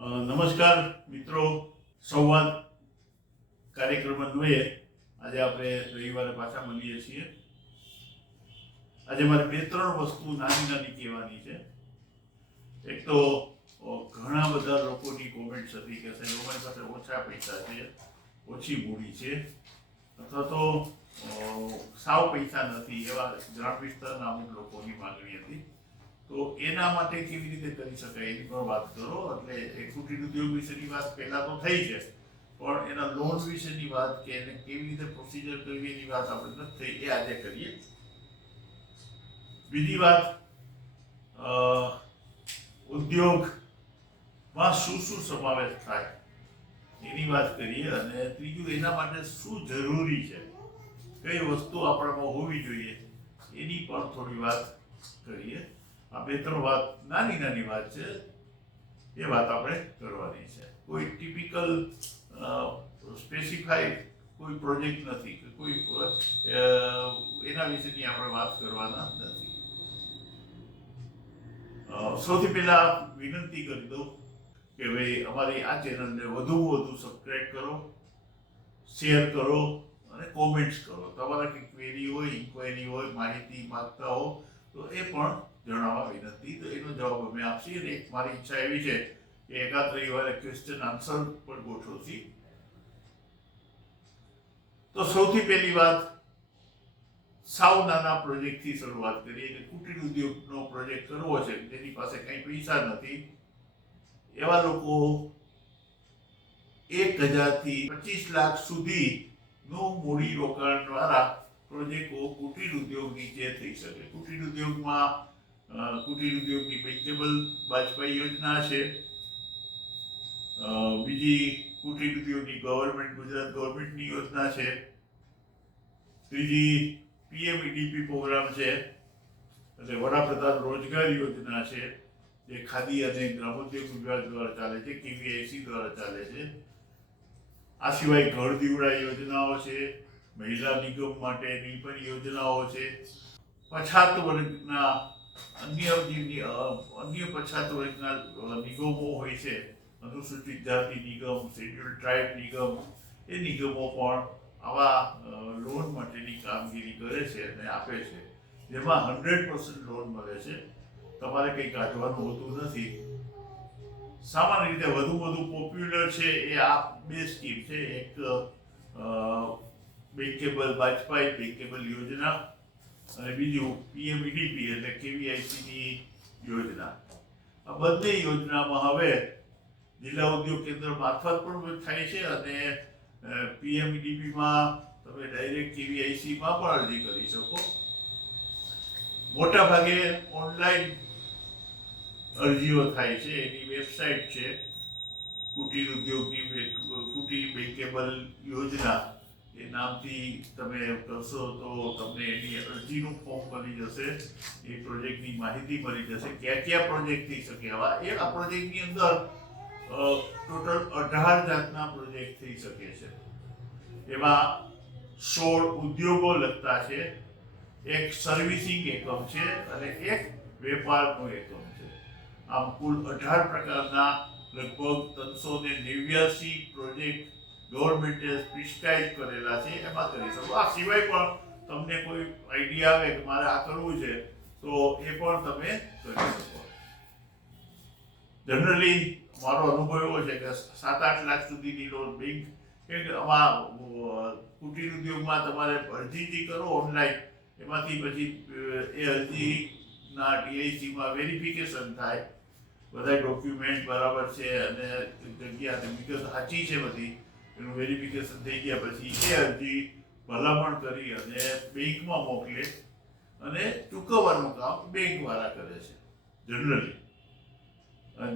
નમસ્કાર મિત્રો. સંવાદ કાર્યક્રમ અન્વયે આજે આપણે રવિવારે પાછા મળીએ છીએ. આજે મારે બે, ત્રણ વસ્તુ નાની નાની કહેવાની છે. એક તો ઘણા બધા લોકોની કોમેન્ટ્સ હતી કે સાહેબ, અમારી પાસે ઓછા પૈસા છે, ઓછી મૂડી છે. અથવા તો સાવ પૈસા નથી એવા ગ્રામ વિસ્તારના અમુક લોકોની માંગણી હતી. તો એના માટે કેવી રીતે કરી શકાય એની પણ વાત કરો. એટલે એ કુટીર ઉદ્યોગ વિશેની વાત પહેલા તો થઈ છે. પણ એના લોન વિશેની વાત કે એને કેવી રીતે પ્રોસિજર કરવી એની વાત આપણે નથી થઈ એ આજે કરીએ. બીજી વાત ઉદ્યોગમાં શું શું સમાવેશ થાય એની વાત કરીએ અને ત્રીજું એના માટે શું જરૂરી છે કઈ વસ્તુ આપણામાં હોવી જોઈએ એની પણ થોડી વાત કરીએ. આ બે ત્રણ વાત, નાની નાની વાત છે, એ વાત આપણે કરવાની છે. કોઈ ટિપિકલ સ્પેસિફાઈડ કોઈ પ્રોજેક્ટ નથી કે કોઈ એના વિશેની આપણે વાત કરવાના નથી. સૌથી પહેલા વિનંતી કરી દઉં કે ભાઈ અમારી આ ચેનલને વધુ વધુ સબસ્ક્રાઈબ કરો શેર કરો અને કોમેન્ટ્સ કરો. તમારા કંઈક ક્વેરી હોય ઇન્ક્વાયરી હોય, માહિતી માગતા હો, તો એ પણ જણાવવા વિનંતી. એનો જવાબ અમે આપશી અને મારી ઈચ્છા એવી છે કે એકાદ રવિવારે ક્વેશ્ચન આન્સર પણ ગોઠવશી. તો સૌથી પહેલી વાત, સાવ નાના પ્રોજેક્ટથી શરૂઆત કરીએ કે કુટીર ઉદ્યોગનો પ્રોજેક્ટ કરવો છે. જેની પાસે કંઈ પૈસા નથી. એવા લોકો એક હજારથી પચીસ લાખ સુધીનું મૂડી રોકાણ દ્વારા પ્રોજેક્ટો કુટીર ઉદ્યોગ નીચે થઈ શકે. કુટીર ઉદ્યોગમાં કુટીર ઉદ્યોગની બેન્કેબલ બાજપાઈ યોજના છે. બીજી કુટીર ઉદ્યોગની ગવર્મેન્ટ ગુજરાત ગવર્મેન્ટની યોજના છે. ત્રીજી પીએમઈડીપી પ્રોગ્રામ છે. એટલે વડાપ્રધાન રોજગાર યોજના છે. જે ખાદી અને ગ્રામોદ્યોગ વિભાગ દ્વારા ચાલે છે કેવીઆઈસી દ્વારા ચાલે છે. આ સિવાય ઘર દીવડા યોજનાઓ છે, મહિલા નિગમ માટેની પણ યોજનાઓ છે. પછાત વર્ગના અન્ય અન્ય પછાત વર્ગના નિગમો હોય છે. અનુસૂચિત જાતિ નિગમ શેડ્યુલ ટ્રાઇબ નિગમ, એ નિગમો પણ આવા લોન માટેની કામગીરી કરે છે અને આપે છે. જેમાં હંડ્રેડ પર્સન્ટ લોન મળે છે. તમારે કંઈ કાઢવાનું હોતું નથી. સામાન્ય રીતે વધુ વધુ પોપ્યુલર છે એ આ બે સ્કીમ છે. એક બેન્કેબલ વાજપાઈ બેન્કેબલ યોજના અને બીજું પીએમઈડીપી એટલે કેવીઆઈસીની યોજના. આ બંને યોજનામાં હવે જિલ્લા ઉદ્યોગ કેન્દ્ર મારફત પણ થાય છે અને પીએમઈડીપીમાં તમે ડાયરેક્ટ કેવીઆઈસીમાં પણ અરજી કરી શકો. મોટા ભાગે ઓનલાઈન અરજીઓ થાય છે, એની વેબસાઇટ છે, કુટીર ઉદ્યોગની કુટીર બેન્કેબલ યોજના. એ નામથી તમે કરશો તો તમને એની અરજીનું ફોર્મ મળી જશે, એ પ્રોજેક્ટની માહિતી મળી જશે, ક્યાં ક્યાં પ્રોજેક્ટ થઈ શકે. આવા એ આ પ્રોજેક્ટની અંદર ટોટલ અઢાર જાતના પ્રોજેક્ટ થઈ શકે છે. એમાં સોળ ઉદ્યોગો લગતા છે, એક સર્વિસિંગ એકમ છે અને એક વેપારનો એકમ છે. આમ કુલ અઢાર પ્રકારના લગભગ ત્રણસો ને નેવ્યાસી પ્રોજેક્ટ ગવર્મેન્ટે પ્રિસ્ક્રાઇબ કરેલા છે, એમાં કરી શકો. આ સિવાય પણ તમને કોઈ આઈડિયા આવે કે મારે આ કરવું છે, તો એ પણ તમે કરી શકો. જનરલી મારો અનુભવ એવો છે કે સાત આઠ લાખ સુધીની લોન બેંક આમાં કુટીર ઉદ્યોગમાં તમારે અરજીથી કરો ઓનલાઈન એમાંથી પછી એ અરજીના ડીઆઈસીમાં વેરિફિકેશન થાય. બધા ડોક્યુમેન્ટ બરાબર છે અને જગ્યા વિગત સાચી છે બધી. એનું વેરિફિકેશન થઈ ગયા પછી એ અરજી ભલામણ કરી અને બેંકમાં મોકલે અને ચૂકવવાનું કામ બેંકવાળા કરે છે જનરલી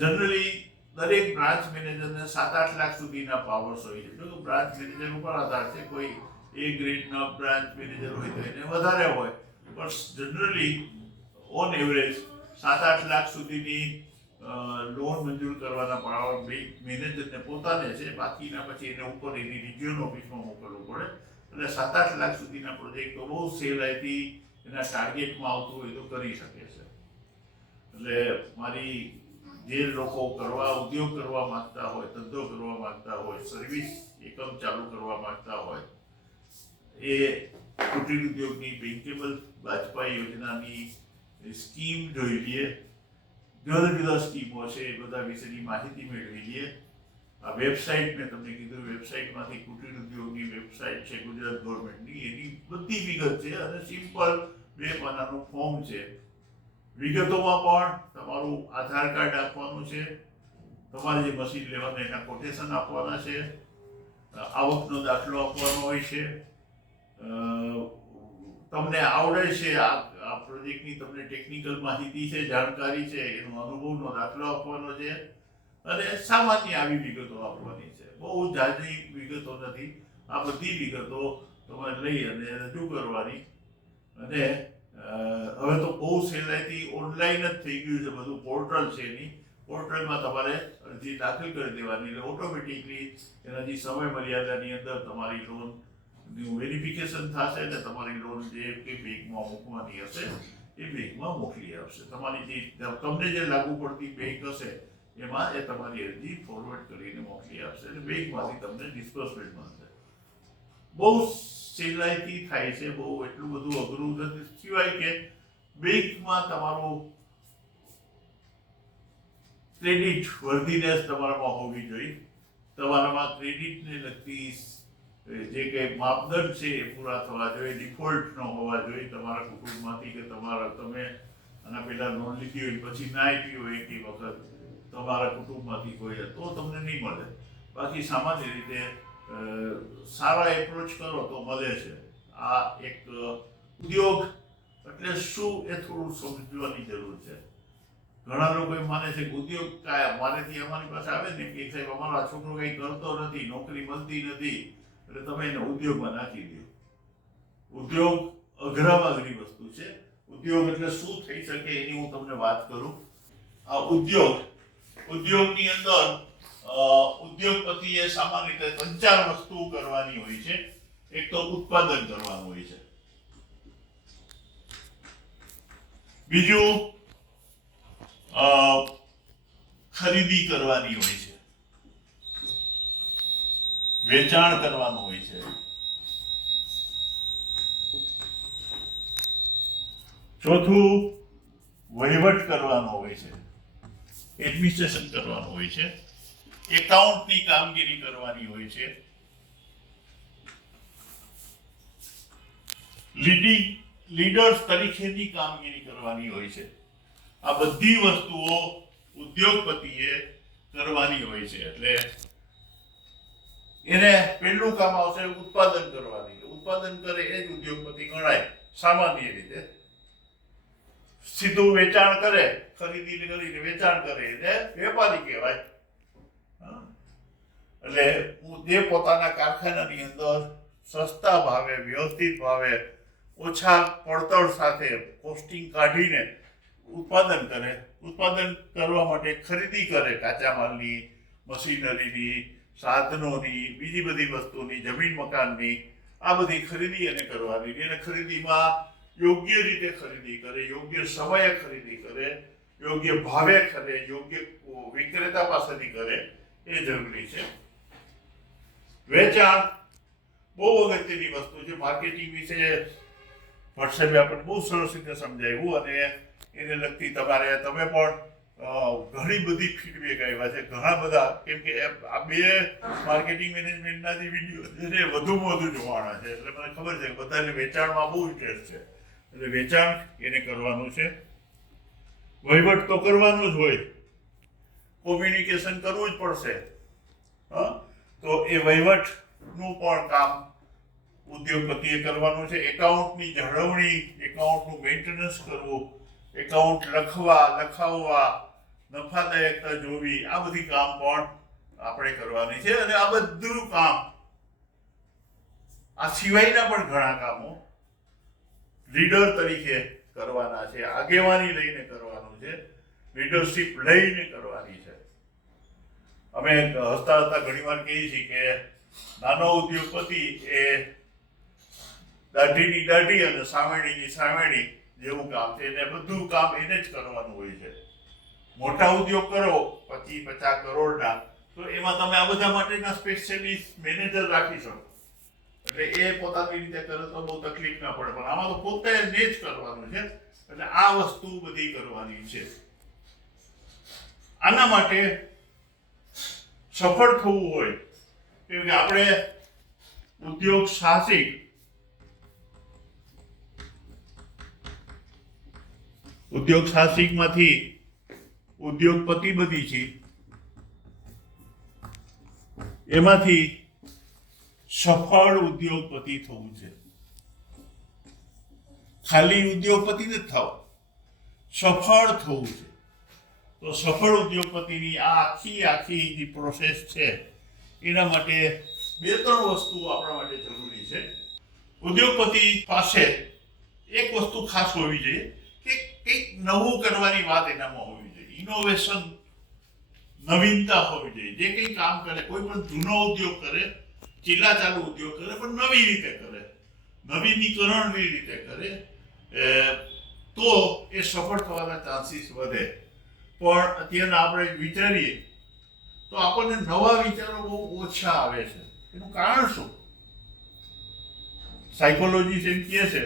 જનરલી દરેક બ્રાન્ચ મેનેજરને સાત આઠ લાખ સુધીના પાવર્સ હોય છે. તો બ્રાન્ચ મેનેજર ઉપર આધાર છે, કોઈ એ ગ્રેડના બ્રાન્ચ મેનેજર હોય તો એને વધારે હોય. પણ જનરલી ઓન એવરેજ સાત આઠ લાખ સુધીની લોન મંજૂર કરવાના પાવર મેનેજરને પોતાને છે. બાકીના પછી એને ઉપર એની રિજિયન ઓફિસમાં મોકલવું પડે. એટલે સાત આઠ લાખ સુધીના પ્રોજેક્ટો બહુ સહેલાઈથી એના ટાર્ગેટમાં આવતું હોય તો કરી શકે છે. એટલે મારી જે લોકો કરવા, ઉદ્યોગ કરવા માંગતા હોય, ધંધો કરવા માંગતા હોય સર્વિસ એકમ ચાલુ કરવા માંગતા હોય, એ કુટીર ઉદ્યોગની બેન્કેબલ વાજપાઈ યોજનાની સ્કીમ જોઈ લઈએ. જુદા જુદા સ્કીમો છે એ બધા વિશેની માહિતી મેળવી લઈએ. આ વેબસાઇટ મેં તમને કીધું, વેબસાઇટમાંથી કુટીર ઉદ્યોગની વેબસાઇટ છે, ગુજરાત ગવર્મેન્ટની. એની બધી વિગત છે અને સિમ્પલ બે પાનાનું ફોર્મ છે. વિગતોમાં પણ તમારું આધાર કાર્ડ આપવાનું છે. તમારે જે મશીન લેવાનું એના કોટેશન આપવાના છે. આવકનો દાખલો આપવાનો હોય છે. તમને આવડે છે આ આ પ્રોજેક્ટની તમને ટેકનિકલ માહિતી છે, જાણકારી છે, એનો અનુભવનો દાખલો આપવાનો છે. અને સામાન્ય આવી વિગતો આપવાની છે. બહુ જાજી વિગતો નથી. આ બધી વિગતો તમારે લઈ અને રજૂ કરવાની. અને હવે તો બહુ સહેલાઈથી ઓનલાઈન જ થઈ ગયું છે બધું પોર્ટલ છે એની. પોર્ટલમાં તમારે અરજી દાખલ કરી દેવાની એટલે ઓટોમેટિકલી એનાથી સમય મર્યાદાની અંદર તમારી લોન વેરિફિકેશન થશે ને તમારી લોન જે કે બેંકમાં મૂકવાની હશે, એ બેંકમાં મોકલી આપશે. તમારી જે તમને જે લાગુ પડતી બેંક હશે, એમાં એ તમારી અરજી ફોરવર્ડ કરીને મોકલી આપશે અને બેંકમાંથી તમને ડિસ્પર્સમેન્ટ મળશે. બહુ સહેલાઈથી થાય છે, બહુ એટલું બધું અઘરું નથી. સિવાય કે બેંકમાં તમારું ક્રેડિટ વર્ધીનેસ તમારામાં હોવી જોઈએ. તમારામાં ક્રેડિટને લગતી જે કંઈ માપદંડ છે એ પૂરા થવા જોઈએ ડિફોલ્ટ ન હોવા જોઈએ તમારા કુટુંબમાંથી કે તમારા તમે આના પહેલાં લોન લીધી હોય પછી ના આપી હોય એક વખત, તમારા કુટુંબમાંથી કોઈ તો તમને નહીં મળે. બાકી સામાન્ય રીતે સારા એપ્રોચ કરો તો મળે છે. આ એક ઉદ્યોગ, એટલે શું એ થોડું સમજવાની જરૂર છે. ઘણા લોકો માને છે કે ઉદ્યોગ કાયા મારેથી અમારી પાસે આવે ને કે સાહેબ, અમારો છોકરો કંઈ કરતો નથી, નોકરી મળતી નથી. એટલે તમે એને ઉદ્યોગમાં નાખી દો. ઉદ્યોગ અઘરામાં અઘરી વસ્તુ છે. ઉદ્યોગ એટલે શું થઈ શકે એની હું તમને વાત કરું. આ ઉદ્યોગ, ઉદ્યોગની અંદર ઉદ્યોગપતિ ઉદ્યોગપતિએ સામાન્ય રીતે ત્રણ ચાર વસ્તુ કરવાની હોય છે. એક તો ઉત્પાદન કરવાનું હોય છે. બીજું ખરીદી કરવાની હોય છે. વેચાણ કરવાનું હોય છે. ચોથું, વહીવટ કરવાનો હોય છે. એડમિનિસ્ટ્રેશન કરવાનું હોય છે. એકાઉન્ટની કામગીરી કરવાની હોય છે. લીડિંગ લીડર્સ તરીકેની કામગીરી કરવાની હોય છે. આ બધી વસ્તુઓ ઉદ્યોગપતિએ કરવાની હોય છે. એટલે એને પહેલું કામ આવશે ઉત્પાદન કરવાની. ઉત્પાદન કરે એ જ ઉદ્યોગપતિ ગણાય, સામાન્ય રીતે. સીધું વેચાણ કરે ખરીદી કરીને વેચાણ કરે એને વેપારી કહેવાય. એટલે જે પોતાના કારખાનાની અંદર સસ્તા ભાવે, વ્યવસ્થિત ભાવે, ઓછા પડતર સાથે કોસ્ટિંગ કાઢીને ઉત્પાદન કરે. ઉત્પાદન કરવા માટે ખરીદી કરે કાચા માલની, મશીનરીની સાધનોની, બીજી બધી વસ્તુની, જમીન મકાનની, આ બધી ખરીદી એને કરવાની. એને ખરીદીમાં યોગ્ય રીતે ખરીદી કરે, યોગ્ય સમયે ખરીદી કરે, યોગ્ય ભાવે કરે યોગ્ય વિક્રેતા પાસેથી કરે, એ જરૂરી છે. વેચાણ બહુ અગત્યની વસ્તુ છે. માર્કેટિંગ વિશે વોટ્સએપે આપણને બહુ સરસ રીતે સમજાવ્યું અને એને લગતી તમારે, તમે પણ ઘણી બધી ફીડબેક આવ્યા છે. ઘણા બધા, કેમ કે આ બે માર્કેટિંગ મેનેજમેન્ટના જે વીડિયો છે એ વધુમાં વધુ જોવાના છે. એટલે મને ખબર છે કે બધાને વેચાણમાં બહુ ઇન્ટરેસ્ટ છે. એટલે વેચાણ એને કરવાનું છે. વહીવટ તો કરવાનો જ હોય. કોમ્યુનિકેશન કરવું જ પડશે. હા? તો એ વહીવટનું પણ કામ ઉદ્યોગપતિએ કરવાનું છે. એકાઉન્ટની જાળવણી એકાઉન્ટનું મેન્ટેનન્સ કરવું એકાઉન્ટ લખવા, લખાવવા, નફાદાયકતા જોવી, આ બધી કામ પણ આપણે કરવાની છે અને આ બધું કામ, આ સિવાયના પણ ઘણા કામો લીડર તરીકે કરવાના છે, આગેવાની લઈને કરવાનું છે લીડરશીપ લઈને કરવાની છે. અમે હસતા હસતા ઘણીવાર કહીએ છીએ કે નાનો ઉદ્યોગપતિ એ દાઢીની દાઢી અને સામેણીની સામેણી જેવું કામ છે. એને બધું કામ એને જ કરવાનું હોય છે. મોટા ઉદ્યોગ કરો, પચીસ પચાસ કરોડના, તો એમાં તમે આ બધા માટેના સ્પેશિયલિસ્ટ મેનેજર રાખી શકો. એટલે એ પોતાની રીતે કરે તો બહુ તકલીફ ના પડે. પણ આમાં તો પોતે ને જ કરવાનું છે. એટલે આ વસ્તુ બધી કરવાની છે. આના માટે સફળ થવું હોય કે આપણે ઉદ્યોગ સાહસિક ઉદ્યોગ સાહસિકમાંથી ઉદ્યોગપતિ બધી છે. એમાંથી સફળ ઉદ્યોગપતિ થવું છે. ખાલી ઉદ્યોગપતિ નથી થવું. સફળ થવું છે. તો સફળ ઉદ્યોગપતિની આ આખી આખી જે પ્રોસેસ છે, એના માટે બે ત્રણ વસ્તુઓ આપણા માટે જરૂરી છે. ઉદ્યોગપતિ પાસે એક વસ્તુ ખાસ હોવી જોઈએ. કંઈક નવું કરવાની વાત એનામાં હોવી જોઈએ. ઇનોવેશન નવીનતા હોવી જોઈએ. જે કંઈ કામ કરે, કોઈ પણ જૂનો ઉદ્યોગ કરે, ચીલા ચાલુ ઉદ્યોગ કરે, પણ નવી રીતે કરે નવીનીકરણની રીતે કરે તો એ સફળ થવાના ચાન્સીસ વધે. પણ અત્યારના આપણે વિચારીએ, તો આપણને નવા વિચારો બહુ ઓછા આવે છે. એનું કારણ શું? સાયકોલોજી એમ કહે છે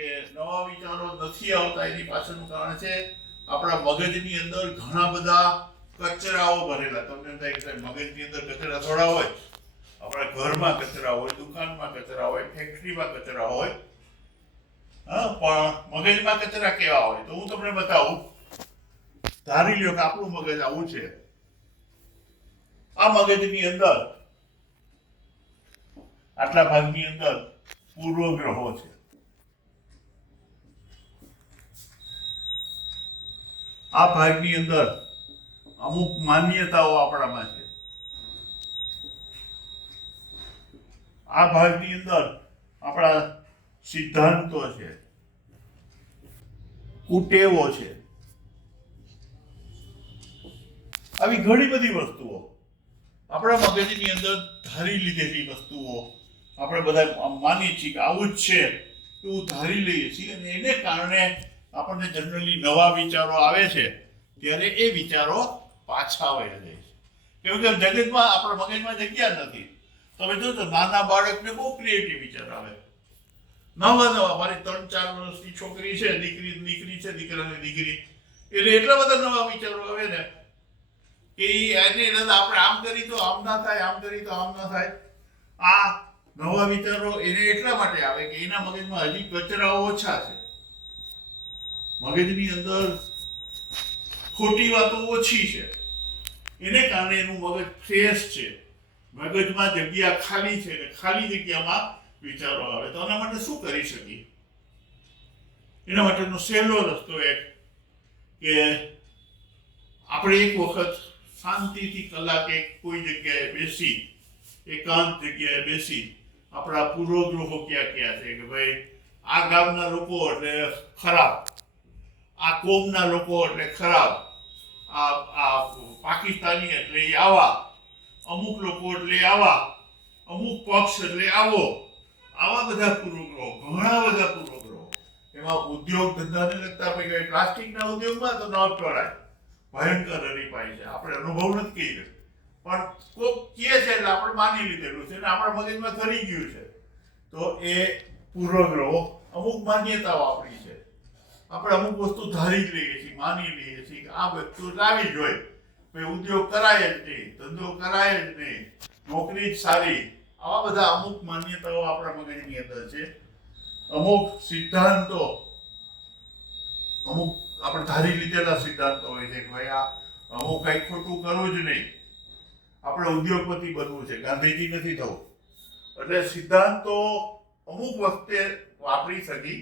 કે નવા વિચારો નથી આવતા એની પાછળનું કારણ છે આપણા મગજની અંદર ઘણા બધા કચરાઓ ભરેલા. તમને થાય સાહેબ, મગજની અંદર કચરા થોડા હોય, આપણા ઘરમાં કચરા હોય, દુકાનમાં કચરા હોય, ફેક્ટરીમાં કચરા હોય, હા, પણ મગજમાં કચરા કેવા હોય? તો હું તમને બતાવું, ધારી લ્યો કે આપણું મગજ આવું છે. આ મગજની અંદર, આટલા ભાગની અંદર પૂર્વગ્રહો છે. આ ભાગની અંદર અમુક માન્યતાઓ આપણામાં છે. આ ભાગની અંદર આપણા સિદ્ધાંતો છે. કુટેવો છે. આવી ઘણી બધી વસ્તુઓ. આપણા મગજની અંદર ધારી લીધેલી વસ્તુઓ આપણે બધા માનીએ છીએ કે આવું જ છે. એવું ધારી લઈએ છીએ અને એને કારણે આપણને જનરલી નવા વિચારો આવે છે, ત્યારે એ વિચારો પાછા વહી જાય છે. એવું કે જગતમાં, આપણા મગજમાં જગ્યા નથી. તમે જોજો નાના બાળકને બહુ ક્રિએટિવ વિચાર આવે. નવા નવા, મારી ત્રણ ચાર વર્ષની છોકરી છે, દીકરી દીકરી છે, દીકરાની દીકરી. એટલે એટલા બધા નવા વિચારો આવે ને કે એને એને આપણે આમ કરી તો આમ ના થાય, આમ કરી તો આમ ના થાય. આ નવા વિચારો એને એટલા માટે આવે કે એના મગજમાં હજી કચરાઓ ઓછા છે. મગજની અંદર ખોટી વાતો ઓછી છે. એને કારણે એનું મગજ ફ્રેશ છે. મગજમાં જગ્યા ખાલી છે ને ખાલી જગ્યામાં વિચારો આવે. તો એના માટે શું કરી શકીએ? એના માટેનો સહેલો રસ્તો એક કે આપણે એક વખત શાંતિથી કલાક એક કોઈ જગ્યાએ બેસી, એકાંત જગ્યાએ બેસી, આપણા પૂર્વગ્રહો ક્યાં ક્યાં છે કે ભાઈ આ ગામના લોકો એટલે ખરાબ. આ કોમના લોકો એટલે ખરાબ. આ આ પાકિસ્તાની એટલે આવા. અમુક લોકો એટલે આવા. અમુક પક્ષ એટલે આવો. આવા બધા પૂર્વગ્રહો ઘણા બધા પૂર્વગ્રહો એમાં ઉદ્યોગ ધંધાને લગતા પૈકી પ્લાસ્ટિકના ઉદ્યોગમાં તો ન કરાય. ભયંકર હરીફાઈ છે. આપણે અનુભવ નથી કર્યો પણ કોક કહે છે એટલે આપણે માની લીધેલું છે અને આપણા મગજમાં થરી ગયું છે. તો એ પૂર્વગ્રહો અમુક માન્યતાઓ આપણી આપણે અમુક વસ્તુ ધારી જ લઈએ છીએ, માની લઈએ છીએ કે આ વસ્તુ લાવી જોઈએ ભાઈ, ઉદ્યોગ કરાય જ નહીં, ધંધો કરાય જ નહીં, નોકરી જ સારી. આવા બધા અમુક માન્યતાઓ આપણા મગજની અંદર છે. અમુક સિદ્ધાંતો, અમુક આપણે ધારી લીધેલા સિદ્ધાંતો હોય છે કે ભાઈ આ અમુક કંઈક ખોટું કરવું જ નહીં. આપણે ઉદ્યોગપતિ બનવું છે, ગાંધીજી નથી થવું. એટલે સિદ્ધાંતો અમુક વખતે વાપરી શકી.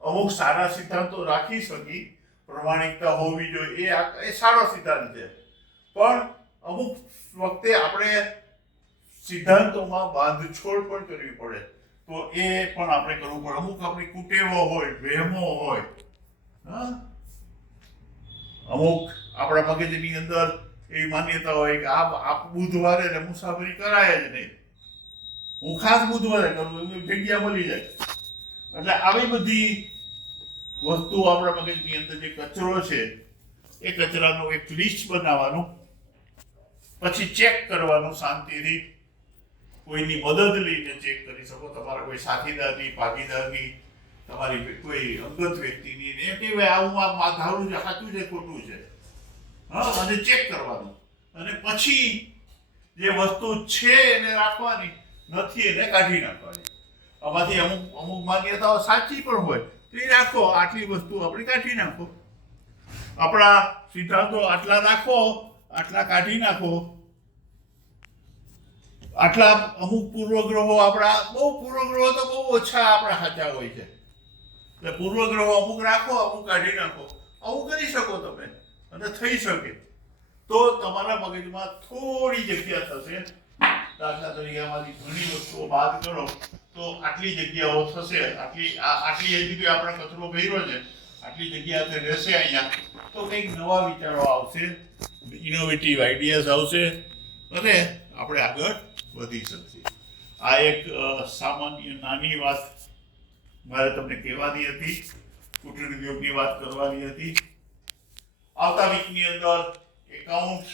અમુક સારા સિદ્ધાંતો રાખી શકી, પ્રમાણિકતા હોવી જોઈએ, એ આ- એ સારો સિદ્ધાંત છે. પણ અમુક વખતે આપણે સિદ્ધાંતોમાં બાંધછોડ પણ કરવી પડે. તો એ પણ આપણે કરવું પડે. અમુક આપણી કુટેવો હોય, વહેમો હોય અમુક આપણા મગજની અંદર એવી માન્યતા હોય કે આ આપ બુધવારે મુસાફરી કરાય જ નહીં. હું ખાસ બુધવારે કરું એમ જગ્યા મળી જાય. એટલે આવી બધી વસ્તુઓ આપણા મગજની અંદર જે કચરો છે, એ કચરાનું એક લિસ્ટ બનાવવાનું, પછી ચેક કરવાનું શાંતિથી. કોઈની મદદ લઈને ચેક કરી શકો. તમારા કોઈ સાથીદારની, ભાગીદારની, તમારી કોઈ અંગત વ્યક્તિની એ કે આવું આ માથાળું છે, સાચું છે, ખોટું છે. હા, અને ચેક કરવાનું. અને પછી જે વસ્તુ છે એને રાખવાની, નથી એને કાઢી નાખવાની. આમાંથી અમુક અમુક માન્યતાઓ સાચી પણ હોય. તે રાખો, આટલી વસ્તુ આપણે કાઢી નાખો. આપણા સિદ્ધાંતો આટલા રાખો, આટલા કાઢી નાખો. આટલા અમુક પૂર્વગ્રહો આપણા, બહુ પૂર્વગ્રહો તો બહુ ઓછા આપણા સાચા હોય છે. એટલે પૂર્વગ્રહો અમુક રાખો, અમુક કાઢી નાખો. આવું કરી શકો તમે, અને થઈ શકે. તો તમારા મગજમાં થોડી જગ્યા થશે. દાખલા તરીકે આમાંથી ઘણી વસ્તુઓ બાદ કરો. તો આટલી જગ્યાઓ થશે, આટલી આટલી હજી આપણે કચરો ભર્યો છે, આટલી જગ્યા રહેશે અહીંયા. તો કંઈક નવા વિચારો આવશે ઇનોવેટિવ આઈડિયાઝ આવશે, અને આપણે આગળ વધી શકીએ. આ એક સામાન્ય નાની વાત મારે તમને કહેવાની હતી કુટીર ઉદ્યોગની વાત કરવાની હતી. આવતા વીકની અંદર એકાઉન્ટ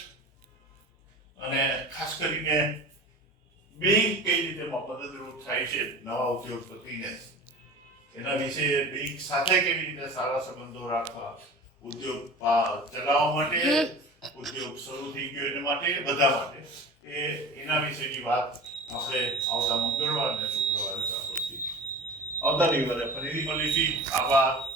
અને ખાસ કરીને બેંક કઈ રીતે મદદરૂપ થાય છે? નવા ઉદ્યોગપતિને એના વિશે બેંક સાથે કેવી રીતે સારા સંબંધો રાખવા? ઉદ્યોગ ચલાવવા માટે, ઉદ્યોગ શરૂ થઈ ગયો એના માટે, બધા માટે. એ, એના વિશેની વાત આપણે આવતા મંગળવાર ને શુક્રવારે સાંભળશી. આવતા રવિવારે ફરીથી મળીશું. આવા